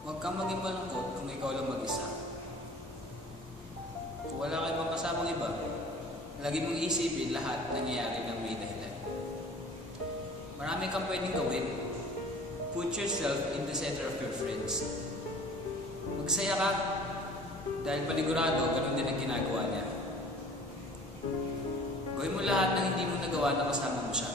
Huwag kang maging malungkot kung ikaw lang mag-isa. Kung wala kang makasamang iba, lagi mong isipin lahat nangyayari ng may dahilan. Marami kang pwedeng gawin. Put yourself in the center of your friends. Magsaya ka, dahil panigurado, ganun din ang ginagawa niya. Gawin mo lahat ng hindi mo nagawa na kasama mo siya.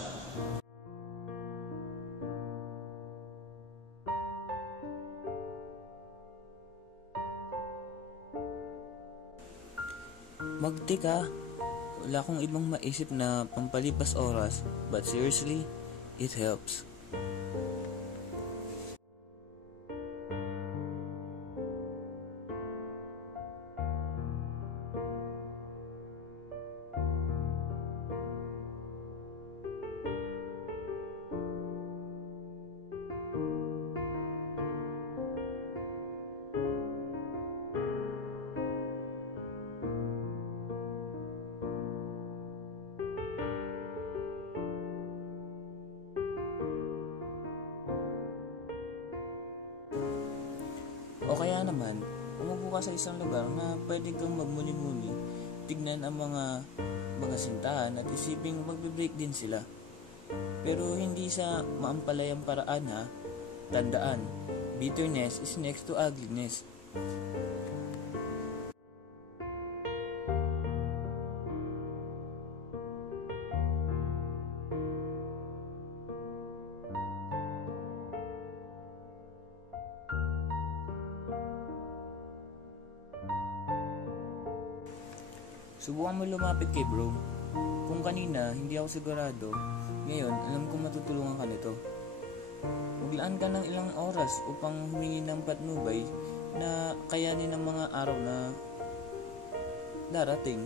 Magti ka. Wala akong ibang maisip na pampalipas oras, but seriously, it helps. O kaya naman, umupo ka sa isang lugar na pwede kang magmuni-muni, tignan ang mga sintahan at isiping magbe-break din sila. Pero hindi sa maampalayang paraan ha. Tandaan, bitterness is next to ugliness. Subukan mo lumapit kay bro. Kung kanina, hindi ako sigurado, ngayon, alam kong matutulungan ka nito. Maglaan ka ng ilang oras upang humingi ng patnubay na kayanin ng mga araw na darating.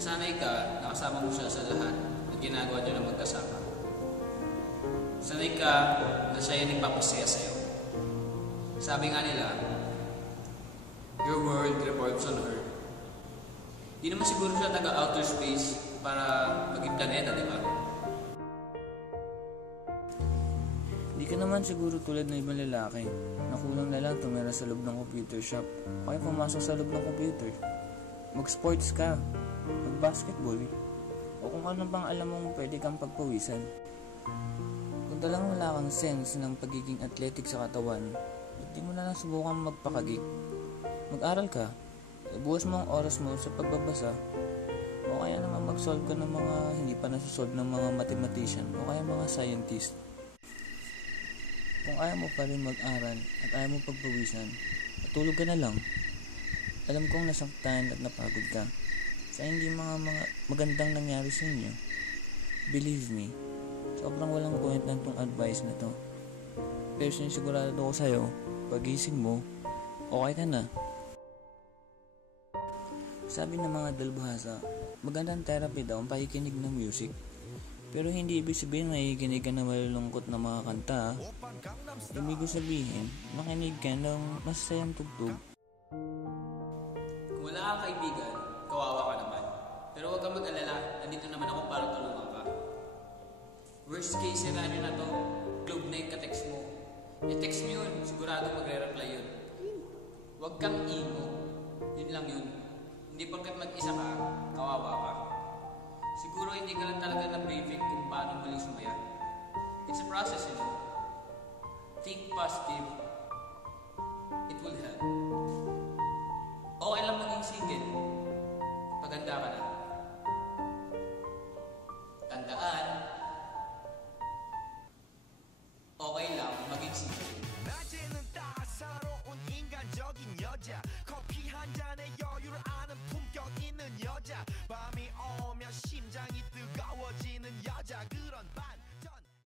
Nasanay ka, nakasama mo siya sa lahat na ginagawa niyo na magkasama. Sanay ka na siya yung nagpapasaya sa'yo. Sabi nga nila, your world revolves on her. Di naman siguro siya taga-outer space para maging planeta, di ba? Di ka naman siguro tulad ng ibang lalaki na kulang na lang tumira sa loob ng computer shop o kaya pumasok sa loob ng computer. Mag-sports ka, mag-basketball, o kung ano bang alam mong pwede kang pagpawisan. Kung talagang wala kang sense ng pagiging athletic sa katawan, hindi mo na lang subukan magpakagik. Mag-aral ka, ibuhos mo ang oras mo sa pagbabasa, o kaya naman mag-solve ka ng mga hindi pa nasusolve ng mga mathematician o kaya mga scientist. Kung ayaw mo pa rin mag-aral at ayaw mo pagpawisan, matulog ka na lang. Alam kong nasaktan at napagod ka sa hindi mga magandang nangyari sa inyo. Believe me, sobrang walang point ng tong advice na to. Pero sinisigurado ko sa'yo, pagising mo, okay ka na. Sabi ng mga dalubhasa, magandang therapy daw ang pakikinig ng music. Pero hindi ibig sabihin makikinig ka na malulungkot na mga kanta. Ibig sabihin, makinig ka ng masasayang tugtog. Kung wala kang kaibigan, kawawa ka naman. Pero huwag kang mag-alala, nandito naman ako para tulungan ka. Worst case scenario na to, globe na yung ka-text mo. I-text mo yun, sigurado magre-reply yun. Huwag kang emo. Yun lang yun. Hindi porkat mag-isa ka, kawawa ka. Siguro hindi ka lang talaga na-briefing kung paano muling sumaya. It's a process, you know. Think positive. It will help. Okay lang maging single. Paganda ka na. Tandaan, okay lang maging single.